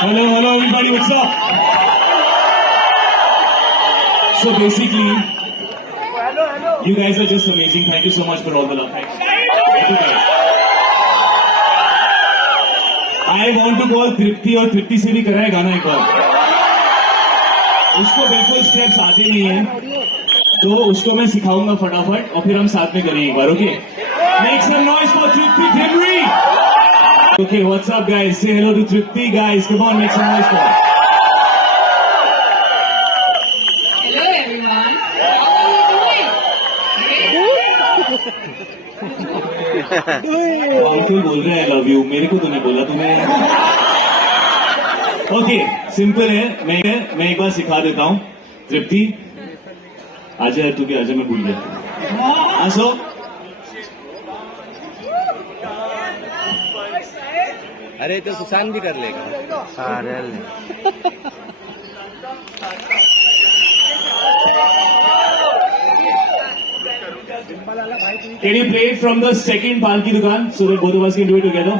Hello, everybody, what's up? So basically, you guys are just amazing. Thank you so much for all the love. Thank you guys. I want to call तृप्ति और तृप्ति से भी कराए गाना एक बार. उसको बिल्कुल steps आते नहीं है, तो उसको मैं सिखाऊंगा फटाफट और फिर हम साथ में करेंगे एक बार. Okay? Make some noise for Tripti Dhimri. Okay, what's up, guys? Say hello to Tripti, guys. Come on, make some noise for her. Hello everyone. How are you doing? क्यों बोल रहे हैं I love you? मेरे को तो नहीं बोला तुम्हें. ओके, सिंपल है. मैं एक बार सिखा देता हूँ. तृप्ति, आजा तू भी आजा, मैं भूल गया. आसो. अरे तो सुशांत भी कर लेगा. Can you play it from the second Palki Dukan so that both of us can do it together?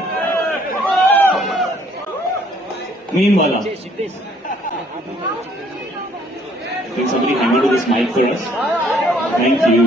Main wala. Can somebody hand over this mic for us? Thank you.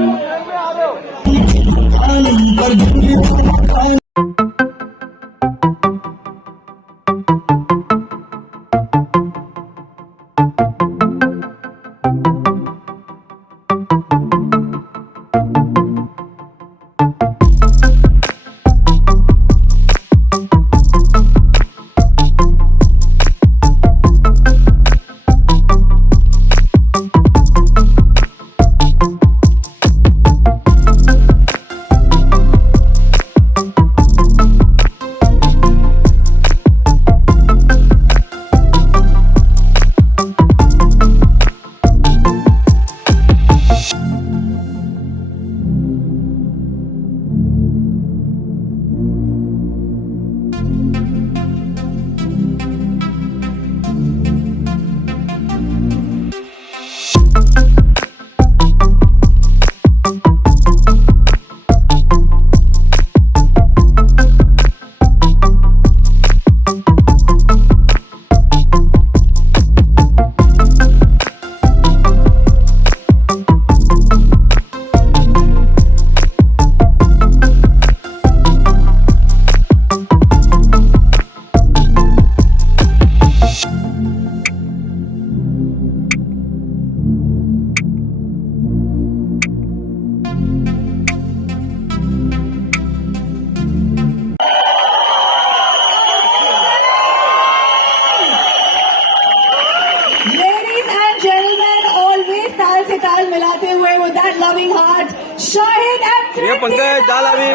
ताल मिलाते हुए with that loving heart, Shahid and ये पंकज डाल अभी.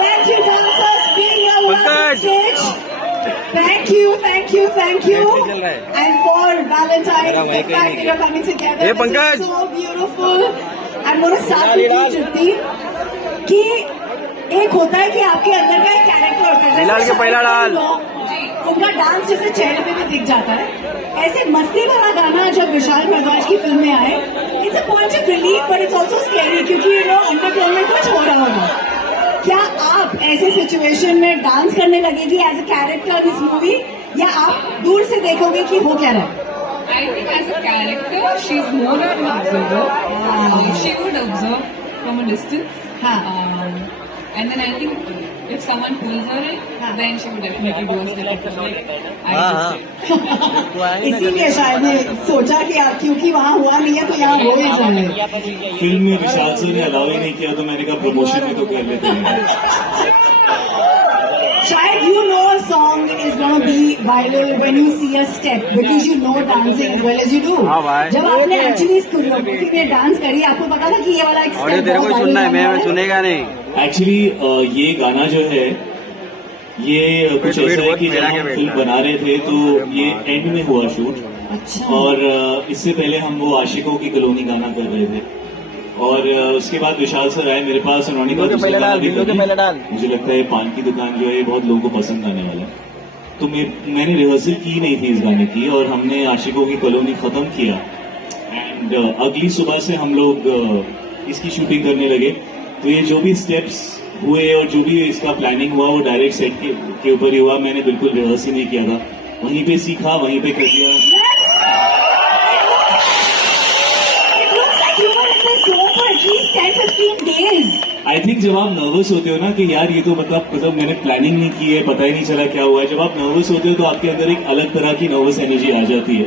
Thank you dancers being here with us on stage. Thank you. And for Valentine's, the fact that you're coming together. ये This Pankaj. is so beautiful. I'm going to start with you, Tripti. कि एक होता है कि आपके अंदर का एक कैरेक्टर होता है. बिलाल के पहला डाल. उनका डांस जैसे चेहरे पे भी दिख जाता है, ऐसे मस्ती वाला गाना जब विशाल भारद्वाज की फिल्म में आए, it's a point of relief but it's also scary, क्योंकि अंडरटोन में कुछ हो रहा होगा. क्या आप ऐसे सिचुएशन में डांस करने लगेगी एज अ कैरेक्टर इस मूवी, या आप दूर से देखोगे कि हो क्या रहा है? I think as a character, she's more of an observer. She would observe from a distance. And then I think if someone pulls her in, then she would definitely do a step of like, I would say. इसीलिए शायद मैं सोचा कि आप, क्योंकि वहाँ हुआ नहीं है तो यहाँ हो ही जाए. फिल्म में विशाल सर ने अलाउ ही नहीं किया, तो मैंने कहा प्रमोशन भी तो कर लेते हैं. शायद you know a song is going to be viral when you see a step because you know dancing as well as you do. जब आपने actually इस कोरियोग्राफी में डांस करी, आपको पता था कि ये वाला एक ऑडियो तेरे को सुनना है, मैं सुनेगा नहीं. एक्चुअली ये गाना जो है, ये कुछ ऐसा है कि जब हम फिल्म बना रहे थे तो ये एंड में हुआ शूट. अच्छा. और इससे पहले हम वो आशिकों की कॉलोनी गाना कर रहे थे, और उसके बाद विशाल सर आए मेरे पास. उन्होंने कहा मुझे लगता है पान की दुकान जो है बहुत लोगों को पसंद आने वाला है. तो मैंने रिहर्सल की नहीं थी इस गाने की, और हमने आशिकों की कॉलोनी खत्म किया. एंड अगली सुबह से हम लोग इसकी शूटिंग करने लगे. तो ये जो भी स्टेप्स हुए और जो भी इसका प्लानिंग हुआ वो डायरेक्ट सेट के ऊपर ही हुआ। मैंने बिल्कुल रिहर्स ही नहीं किया था, वहीं पे सीखा, वहीं पे कर दिया। आई थिंक जब आप नर्वस होते हो ना कि यार ये तो मतलब मैंने प्लानिंग नहीं की है, पता ही नहीं चला क्या हुआ है, जब आप नर्वस होते हो तो आपके अंदर एक अलग तरह की नर्वस एनर्जी आ जाती है।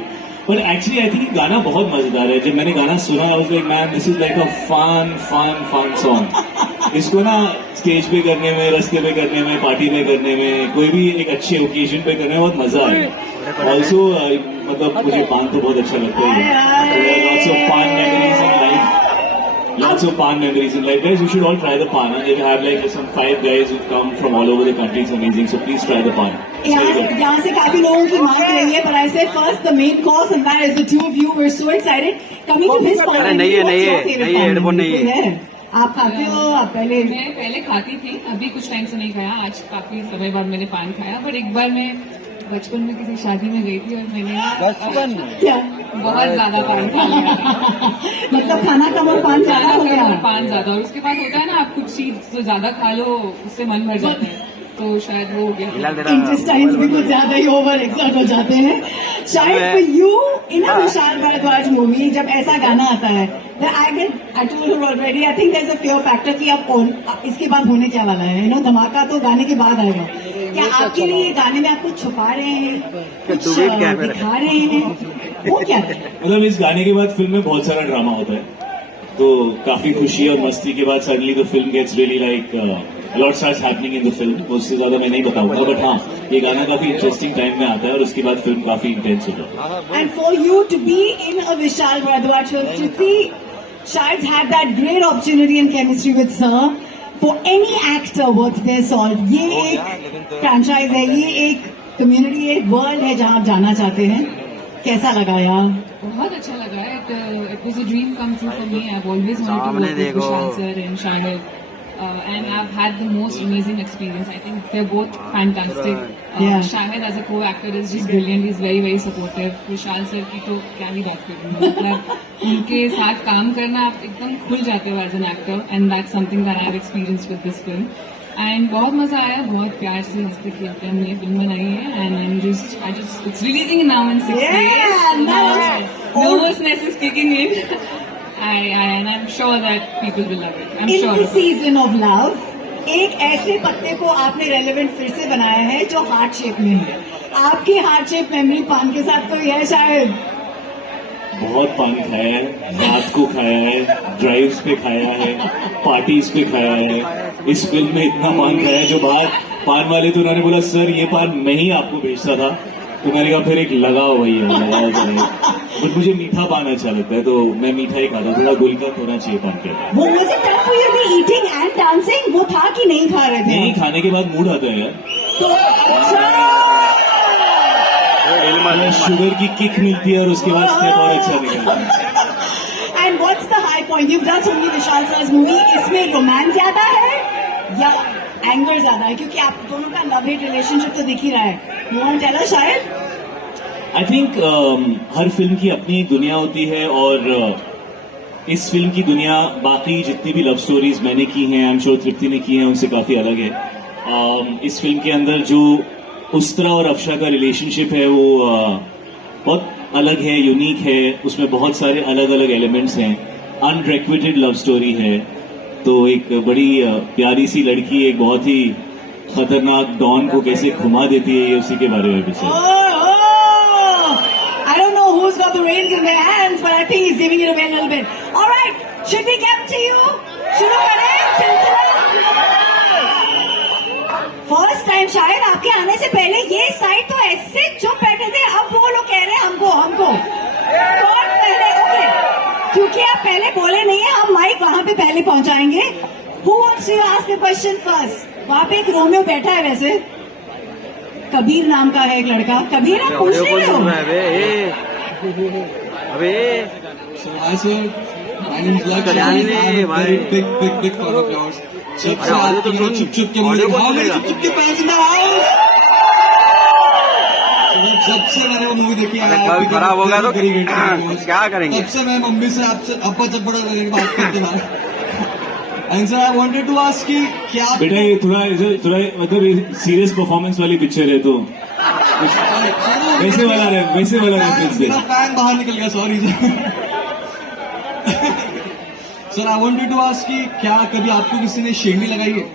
पर एक्चुअली आई थिंक गाना बहुत मजेदार है। जब मैंने गाना सुना I was like man this is like a fun song. इसको ना स्टेज पे करने में, रास्ते पे करने में, पार्टी में करने में, कोई भी एक अच्छे ओकेजन पे करने में बहुत मजा आएगा। ऑल्सो मतलब मुझे पान तो बहुत अच्छा लगता है। लॉट्स ऑफ पान memories in life, lots of pan memories in life. Guys, you should all try the pan. They have like some 5 guys who've come from all over the country. It's amazing. So please try the pan. यहाँ से काफी लोगों की मांग रही है, but I said first the main course and that is the two of you were so excited. Coming to this point, अरे नहीं है हेडफोन नहीं है। आप खाते हो? आप पहले? मैं पहले खाती थी, अभी कुछ टाइम से नहीं खाया। आज काफी समय बाद मैंने पान खाया। पर एक बार मैं बचपन में किसी शादी में गई थी और मैंने क्या बहुत ज्यादा पान खा लिया। मतलब खाना कम और पान ज्यादा हो गया। पान ज्यादा, और उसके बाद होता है ना आप कुछ चीज जो ज्यादा खा लो उससे मन भर जाता है, तो शायद वो हो गया। इंटेस्टाइन्स भी कुछ ज्यादा ही ओवर एक्सर्ट हो जाते हैं शायद। For you in a Vishal Bhardwaj movie जब ऐसा गाना आता है, I told her already, I think there is a fear factor कि अब इसके बाद होने क्या वाला है, यू नो, धमाका तो गाने के बाद आएगा। क्या आपके लिए गाने में आप कुछ छुपा रहे हैं, कुछ दिखा रहे हैं, वो क्या है? मतलब इस गाने के बाद फिल्म में बहुत सारा ड्रामा होता है, तो काफी खुशी और मस्ती के बाद suddenly the film gets really like lot starts happening in the film. उससे ज्यादा मैं नहीं बताऊंगा, बट हाँ ये गाना काफी इंटरेस्टिंग टाइम में आता है और उसके बाद फिल्म काफी इंटेंस हो जाती है। And for you to be in a Vishal Bhardwaj film, Shruti Shahid had that great opportunity and chemistry with sir. For any actor worth their salt, ये एक फ्रेंचाइज है, ये एक कम्युनिटी, एक वर्ल्ड है जहाँ आप जाना चाहते हैं। कैसा लगा यार? बहुत अच्छा लगा। It was a dream come true for me. I've always wanted to work with Vishal sir and Shahid. And I've had the most amazing experience. I think they're both fantastic. Shahid as a co-actor is just brilliant. He's very, very supportive. Vishal sir की तो क्या ही बात करूँ, मतलब उनके साथ काम करना आप एकदम खुल जाते हो as an actor, and that's something that I've experienced with this film. And बहुत मजा आया, बहुत प्यार से हंसते खेलते हमने ये फिल्म बनाई है, and it's releasing now in 6 days. Nervousness is kicking in. And I'm sure that people will love it. I'm In sure. the season of love, एक ऐसे पत्ते को आपने रेलेवेंट फिर से बनाया है जो हार्ट शेप में है। आपकी हार्ट शेप मेमोरी पान के साथ कोई है शायद? बहुत पान खाया है, रात को खाया है, ड्राइव्स पे खाया है, पार्टीज पे खाया है। इस फिल्म में इतना पान खाया है, जो बाहर पान वाले तो उन्होंने बोला सर ये पान मैं ही आपको बेचता था, तो मैंने कहा फिर एक लगाओ भैया, लगाओ करें। बट मुझे मीठा पान अच्छा लगता है, तो मैं मीठा ही खाता, थोड़ा गुलकंद होना चाहिए पान के। वो मुझे tough for you be eating and dancing, वो था कि नहीं खा रहे थे? नहीं, खाने के बाद मूड आता है यार, तो अच्छा शुगर की किक मिलती है और उसके बाद स्टेप और अच्छा निकलता है। And what's the high point? You have done so many Vishal sir's movie, इसमें रोमांस ज्यादा है या एंगर ज्यादा है? क्योंकि आप दोनों का लव हेट रिलेशनशिप तो दिख ही रहा है। You want to tell us शायद? आई थिंक हर फिल्म की अपनी एक दुनिया होती है, और इस फिल्म की दुनिया बाकी जितनी भी लव स्टोरीज मैंने की हैं, आई एम श्योर तृप्ति ने की हैं, उनसे काफी अलग है। इस फिल्म के अंदर जो उस्तरा और अफशा का रिलेशनशिप है वो बहुत अलग है, यूनिक है, उसमें बहुत सारे अलग अलग एलिमेंट्स हैं, अनरिक्वेटेड लव स्टोरी है। तो एक बड़ी प्यारी सी लड़की एक बहुत ही खतरनाक डॉन को कैसे घुमा देती है, ये उसी के बारे में picture. I don't know who's got the reins in their hands, but I think he's giving it away a little bit. All right, should we get to you? शुरू करें सिलसिला? फर्स्ट टाइम शायद आपके आने से पहले ये साइड तो ऐसे चुप बैठे थे, अब वो लोग कह रहे हैं हमको कौन पहले? ओके, क्योंकि आप पहले बोले नहीं है, हम माइक वहां पे पहले पहुंचाएंगे। Who wants to ask the question first? वहां पे एक रोमियो बैठा है, वैसे कबीर नाम का है एक लड़का। कबीर आप पूछ रहे हो? अबे My name is Lakshman. I'm a very big fan of yours. चुप के मुझे चुप के फैंस इन द हाउस। जब से मैंने वो मूवी देखी है, खराब हो गया तो क्या करेंगे? तब से मैं मम्मी से आपसे अब्बा चप्पड़ करके बात करते And sir, I wanted to ask कि क्या बेटा ये थोड़ा मतलब सीरियस परफॉर्मेंस वाली पिक्चर है तो वैसे वाला रेफरेंस दे। मेरा फैन बाहर निकल गया, sorry sir. I wanted to ask कि क्या कभी आपको किसी ने शेरनी लगाई है?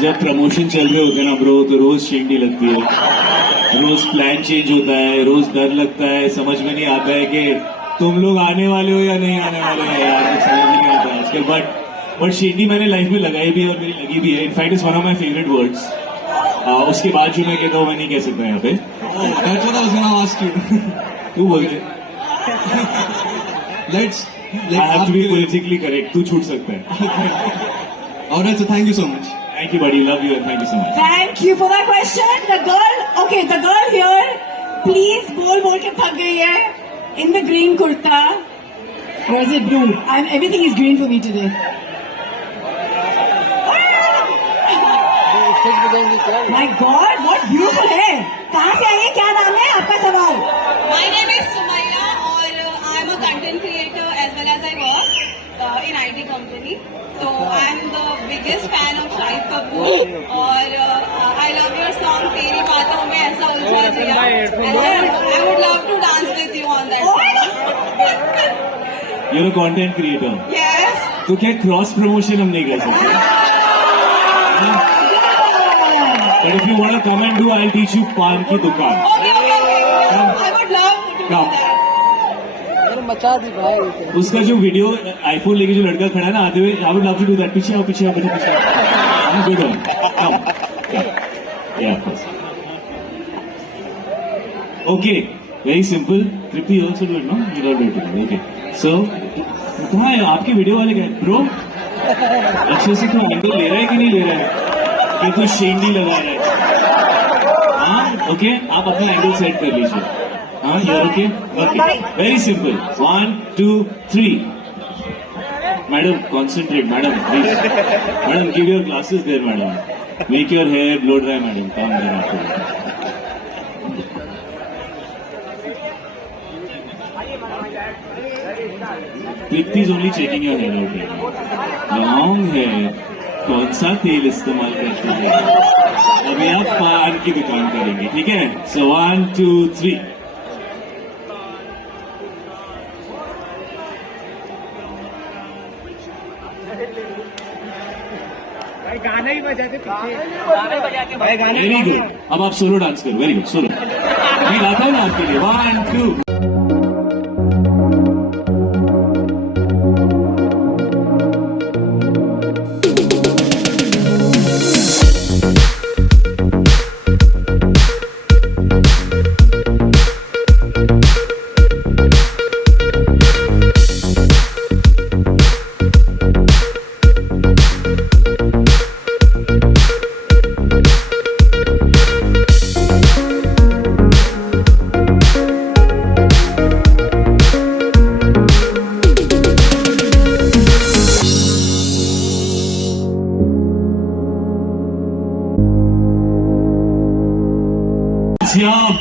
जब प्रमोशन चल रहे होते हैं ना ब्रो, तो रोज शेंडी लगती है, रोज प्लान चेंज होता है, रोज डर लगता है, समझ में नहीं आता है कि तुम लोग आने वाले हो या नहीं आने वाले हो यार, कुछ समझ में नहीं आता आजकल। बट शेंडी मैंने लाइफ में लगाई भी है और मेरी लगी भी है। In fact it's one of my favourite words. उसके बाद जो मैं कहता हूँ मैं नहीं कह सकता यहाँ पे। That's what I was gonna ask you. तू बोल दे। Let's I have to be politically correct. तू छूट सकता है। Alright, so thank you so much. Thank you buddy, love you and thank you so much. Thank you for that question. The girl here, please बोल के थक गई है. In the green kurta. Or is it blue? Everything is green for me today. My God, what beautiful hair. कहाँ से आई है? क्या नाम है आपका? सवाल. My name is Sumaya और I'm a content creator as well as I work in IT company. So I'm the biggest fan of Shahid Kapoor और I love your song तेरी बातों में ऐसा उलझा दिया. And I would love to dance with you on that song. You're a content creator. Yes. तो क्या cross promotion हम नहीं कर सकते? But if you want to come and do, I'll teach you पान की दुकान. Okay. I would love to do Come. that. उसका जो वीडियो आईफोन लेके जो लड़का खड़ा है ना आते हुए, I would love to do that. पीछे आओ पीछे. Good one. Come. Yeah, of course. Okay. Very simple. Tripti also do it, no? You don't do it together. Okay. So, कहाँ है आपके वीडियो वाले? क्या ब्रो अच्छे से तू एंगल ले रहा है कि नहीं ले रहा है? कि तू शेंडी लगा रहा है? हाँ, ओके, आप अपना एंगल सेट कर लीजिए. हाँ, you're okay? Okay. Very simple. 1, 2, 3. Madam, concentrate, madam, please. Madam, give your glasses there, madam. Make your hair blow dry, madam. Come there after. Tripti is only checking your hair out here. Long hair. कौन सा तेल इस्तेमाल करते हैं? अभी आप पान की दुकान करेंगे, ठीक है? So 1, 2, 3. गाने ही बजाते वेरी गुड. अब आप सोलो डांस करो. Very good. सोलो मैं गाता हूँ ना आपके लिए. 1, 2.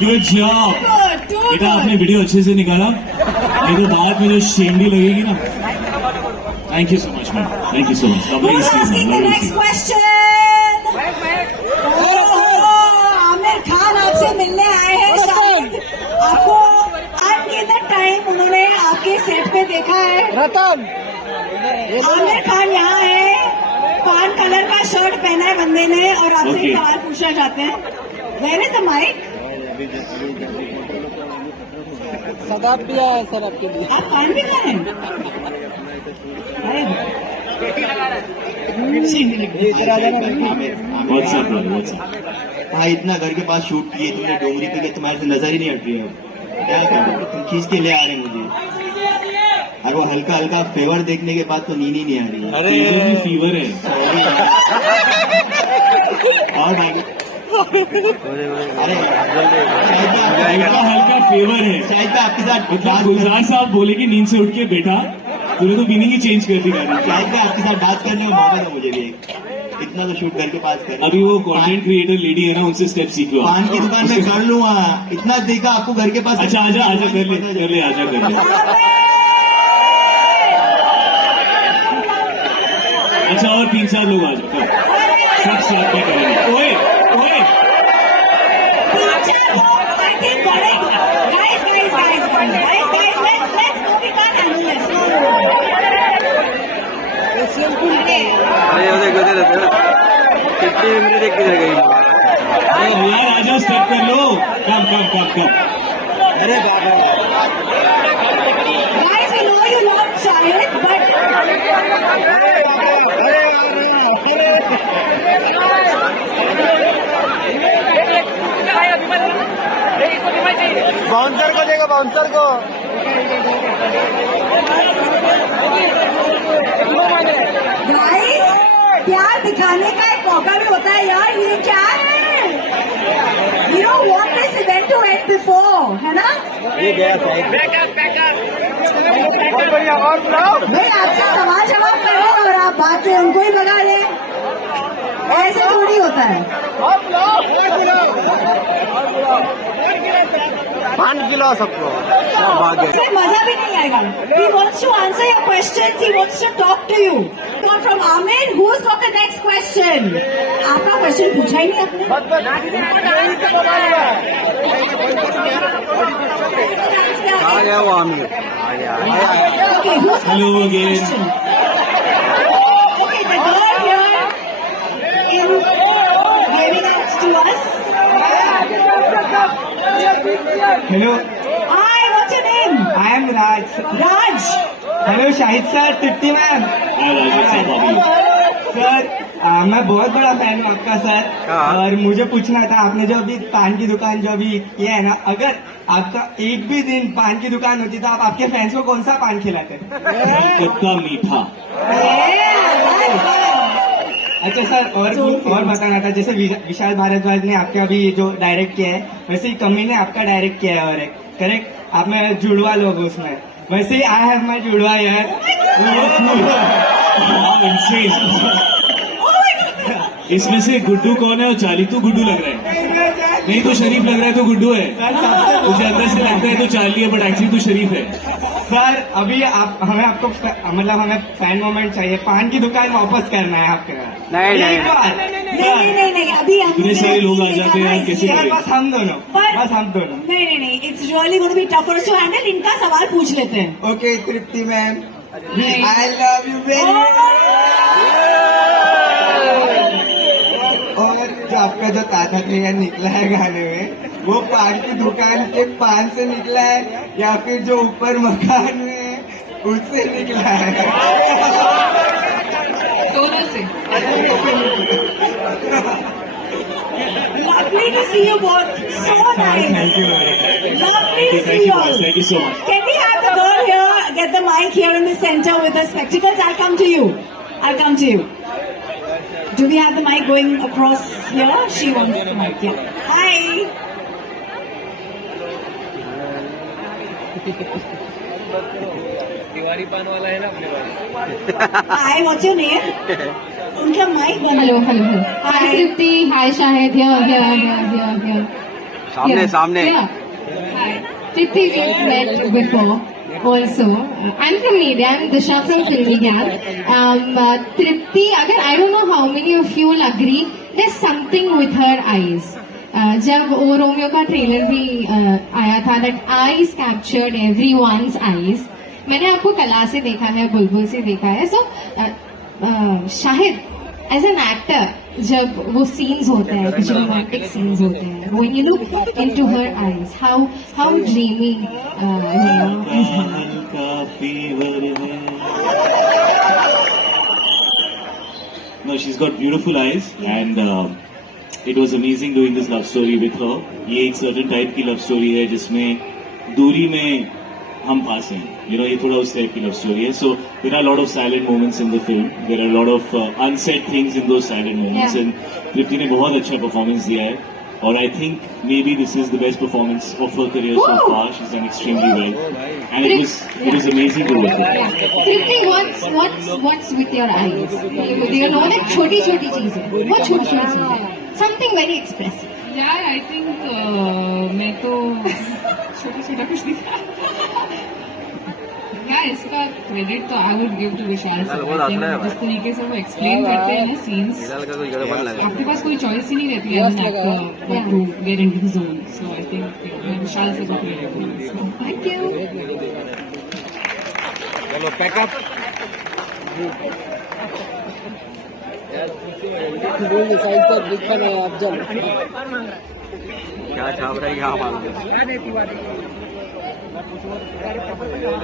गुड जॉब बेटा, आपने वीडियो अच्छे से निकाला. नहीं तो बाद में जो शेंडी लगेगी ना. Thank you so much ma'am. Thank you so much. Who's asking the next question? Aamir Khan आपसे मिलने आए हैं. शायद आपको अनगिनत टाइम उन्होंने आपके सेट पे देखा है. आमिर खान यहाँ है. पान कलर का शर्ट पहना है बंदे ने और आपसे एक सवाल पूछना चाहते हैं. Where is the mic? सदाब भी आया है सर आपके लिए. आप पान भी खाए हैं? हाँ, इतना घर के पास शूट किए तुमने, डोंगरी पे गए, तुम्हारे से नजर ही नहीं हट रही है. क्या करो, तुम खींच के ले आ रहे मुझे. अगर वो हल्का हल्का फेवर देखने के बाद तो नींद ही नहीं आ रही है. अरे फीवर है. और अरे हल्का फेवर है. शायद आपके साथ मतलब गुलजार साहब बोले कि नींद से उठ के बेटा तूने तो मीनिंग ही चेंज कर दी गाने. शायद आपके साथ बात करने में मौका था मुझे भी. इतना तो शूट घर के पास कर. अभी वो कंटेंट क्रिएटर लेडी है ना, उनसे स्टेप सीख लो. पान की दुकान में कर लूंगा. इतना देखा आपको घर के पास. अच्छा आजा कर ले आजा कर ले. अच्छा और 3-4 लोग आ जाओ, सब साथ में करेंगे। ओए ओए I think guys, let's go. We can't handle this. No. अरे वो देखो कितनी उम्र देख के गई यार आ जाओ, स्टेप कर लो। कम। अरे बाबा Guys, we know you love Shahid, but bouncer को देखो, बाउंसर को। guys, प्यार दिखाने का एक मौका भी होता है यार। ये क्या है? You don't want this event to end before, है ना? ये गया साइड। बहुत बढ़िया, और बुलाओ। भाई आपसे सवाल जवाब करो और आप बात पे उनको ही भगा ले, ऐसे थोड़ी होता है। 5 किलो सबको भाग्य। इसमें मजा भी नहीं आएगा। He wants to answer your questions. He wants to talk to you. Come from Amin. Who's got the next question? आपका क्वेश्चन पूछा ही नहीं आपने। कहाँ गया वो आमिर? आ गया। Okay, who's got Hello the next again. question? Okay, the girl here in very next to us. Hello, Hi, what's your name? I am Raj. Raj. Hello Shahid sir, Tripti ma'am. Rajeev साहब अभी सर मैं बहुत बड़ा फैन हूँ आपका सर। और मुझे पूछना था, आपने जो अभी पान की दुकान जो अभी किया है ना, अगर आपका एक भी दिन पान की दुकान होती तो आप आपके फैंस को कौन सा पान खिलाते? कितना मीठा। अच्छा सर, और बताना था, जैसे विशाल भारद्वाज ने आपके अभी जो डायरेक्ट किया है, वैसे ही कमी ने आपका डायरेक्ट किया है। और एक करेक्ट, आप में जुड़वा लोग उसमें, वैसे ही आई हैव माई जुड़वा यार। इसमें से गुड्डू कौन है और चार्ली? तू गुड्डू लग रहा है। नहीं तो शरीफ लग रहा है तो गुड्डू है। मुझे अंदर से लगता है तो चार्ली है, बट एक्चुअली तू शरीफ है। सर अभी आप आपको मतलब हमें फैन मोमेंट चाहिए, पान की दुकान वापस करना है आपके। नहीं नहीं, अभी हम इतने सारे लोग आ जाते हैं, कैसे सर बस हम दोनों। नहीं, it's really going to be tough for us to handle. इनका सवाल पूछ लेते हैं। Okay Tripti ma'am, I love you very much. और जो आपका जो ताकतवर निकला है गाने में, वो पान की दुकान के पान से निकला है या फिर जो ऊपर मकान में है उससे निकला है? दोनों से। Lovely to see you both. So nice. Thank you ma'am. Lovely to see you all. Thank you so much. Can we have the girl here get the mic here in the center with the spectacles? I'll come to you. Do we have the mic going across here? She wants the mic. Yeah. Hi. Tiwari पान वाला है ना अपने पास। Hi. What's your name? उनका mic बंद है. Hello. Hi, Hi. Tripti. Hi, Shahid. Here. सामने। Yeah. Hi. Tripti, we've met before. Also, I'm from media. I'm Disha from Filmy Gyan. Tripti, again, I don't know how many of you will agree. There's something with her eyes. जब वो Romeo का trailer भी आया था, that eyes captured everyone's eyes. मैंने आपको कला से देखा है, बुलबुल से देखा है. So, Shahid, as an actor, जब वो scenes होते हैं, कुछ romantic scenes होते हैं, when you look into her eyes, how dreamy, is her. का fever है। No, she's got beautiful eyes and it was amazing doing this love story with her. ये एक certain type की love story है जिसमें दूरी में हम पास हैं, ये थोड़ा उस टाइप की लव स्टोरी है. So there are lot of silent moments in the film, there are lot of unsaid things in those silent moments, and Tripti ने बहुत अच्छा परफॉर्मेंस दिया है. और I think maybe this is the best performance of her career so far. She is done extremely well and it was amazing to work with her. Tripti, what's with your eyes? You know that छोटी छोटी चीजें, बहुत छोटी छोटी चीजें, something very expressive. यार I think मैं तो छोटा छोटा कुछ दिखा. क्या इसका क्रेडिट तो I would give to Vishal sir. जिस तरीके से वो एक्सप्लेन करते हैं ना सीन्स, आपके पास कोई चॉइस ही नहीं रहती है as an actor to get into the zone. So I think Vishal sir को क्रेडिट दूंगी। Thank you. चलो पैकअप। क्या छाप रहा है, क्या मालूम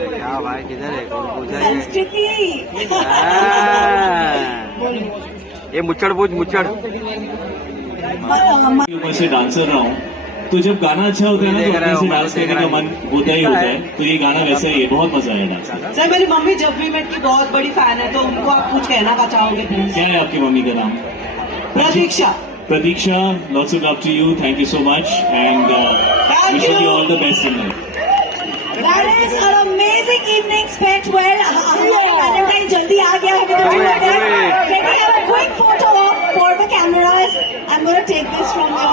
क्या भाई, किधर है, कौन पूछा है? संस्कृति। ये मुच्छड़ पूछ, मुच्छड़। ऊपर से डांसर रहा हूँ, तो जब गाना अच्छा होता है ना तो अपने से डांस करने का मन होता ही होता है। तो ये गाना वैसा ही है, बहुत मजा आया डांस करने। सर मेरी मम्मी जब वी मेट की बहुत बड़ी फैन है, तो उनको आप कुछ कहना चाहोगे प्लीज? क्या है आपकी मम्मी का नाम? प्रतीक्षा। Pratiksha, lots of love to you. Thank you so much, and wishing you all the best in life. That is an amazing evening spent well. Valentine jaldi aa gaya hai. Can we have a quick photo op for the cameras? I'm going to take this from you.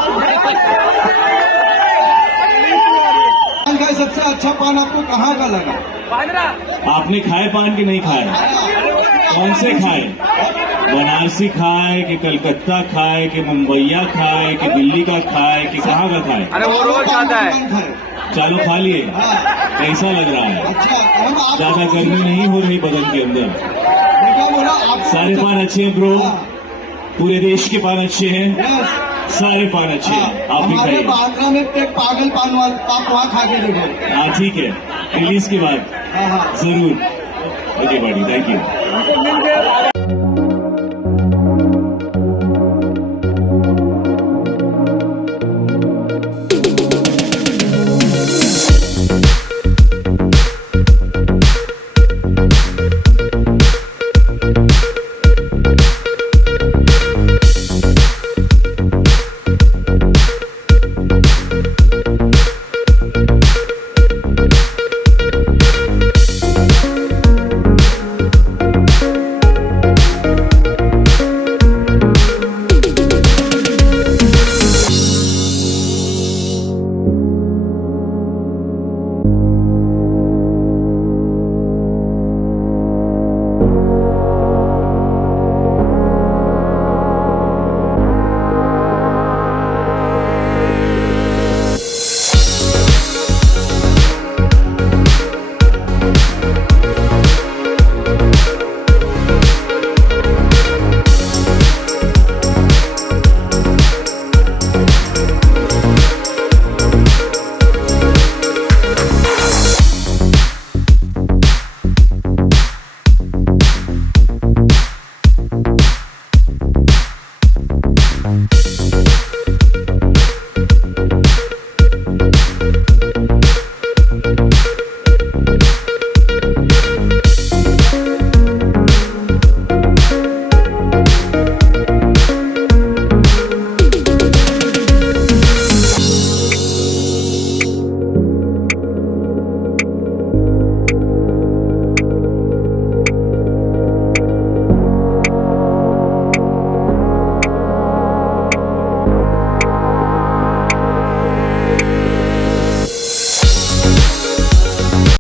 का सबसे अच्छा पान आपको कहाँ का लगा? आपने खाए पान के नहीं खाए? कौन से खाए? बनारसी खाए कि कलकत्ता खाए कि मुंबईया खाए कि दिल्ली का खाए कि कहाँ का खाए? अरे वो रोज खाता है। चालू खा लिए। कैसा लग रहा है? अच्छा। ज्यादा गर्मी नहीं हो रही बदन के अंदर? सारे पान अच्छे हैं ब्रो, पूरे देश के पान अच्छे हैं, सारे पान अच्छे हैं। आप भी खाइए। बांद्रा में एक पागल पान वाला, आप वहाँ खा के देखो। हाँ ठीक है, रिलीज के बाद जरूर। Okay body, thank you.